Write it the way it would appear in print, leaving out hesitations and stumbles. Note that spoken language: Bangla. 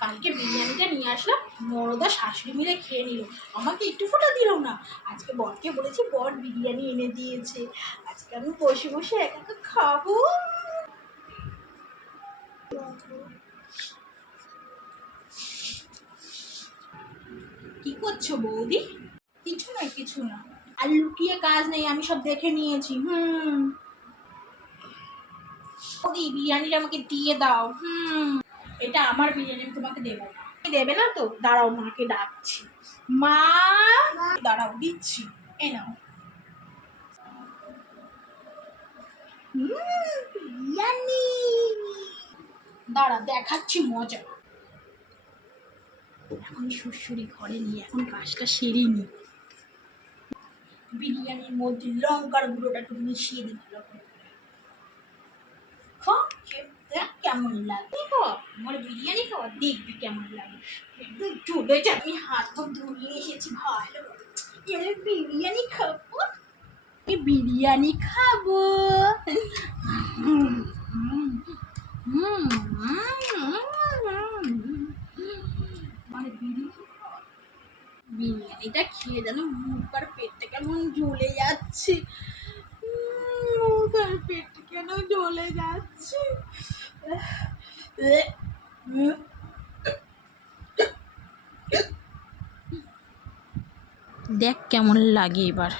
কালকে বিরিয়ানিটা নিয়ে আসলাম, নরদা শাশুড়ি মিলে খেয়ে নিল, আমাকে একটু ফোঁটা দিল না। আজকে বরকে বলেছি, বর বিরিয়ানি এনে দিয়েছে, আজকে আমি বসে বসে একা একা খাবো। কি করছো বৌদি? কিছু না কিছু না, আর লুকিয়ে কাজ নেই, আমি সব দেখে নিয়েছি। বৌদি বিরিয়ানিটা আমাকে দিয়ে দাও। এটা আমার বিরিয়ানি, আমি তোমাকে দেবো না। দেবে না তো দাঁড়াও, মাকে ডাকছি। মা, দাঁড়াও দিচ্ছি, এ নাও। বিরিয়ানি, দাঁড়া দেখাচ্ছি মজা। এখন শ্বশুরি ঘরে নিয়ে এখন কাজটা সেরে নি। বিরিয়ানির মধ্যে লঙ্কার গুঁড়োটা একটু মিশিয়ে দিই ভালো করে। দেখ কেমন লাগে, আমার বিরিয়ানি খাওয়া দেখবি কেমন লাগে। একদম চলে যা, আমি হাত মুখ ধুয়ে এসেছি ভালো, এবার বিরিয়ানি খাবো, বিরিয়ানি খাবো। মানে বিরিয়ানিটা খেয়ে যেন মুখ আর পেটটা কেমন জ্বলে যাচ্ছে, মুখ আর পেট কেন জ্বলে যাচ্ছে। দেখ কেমন লাগে এবার।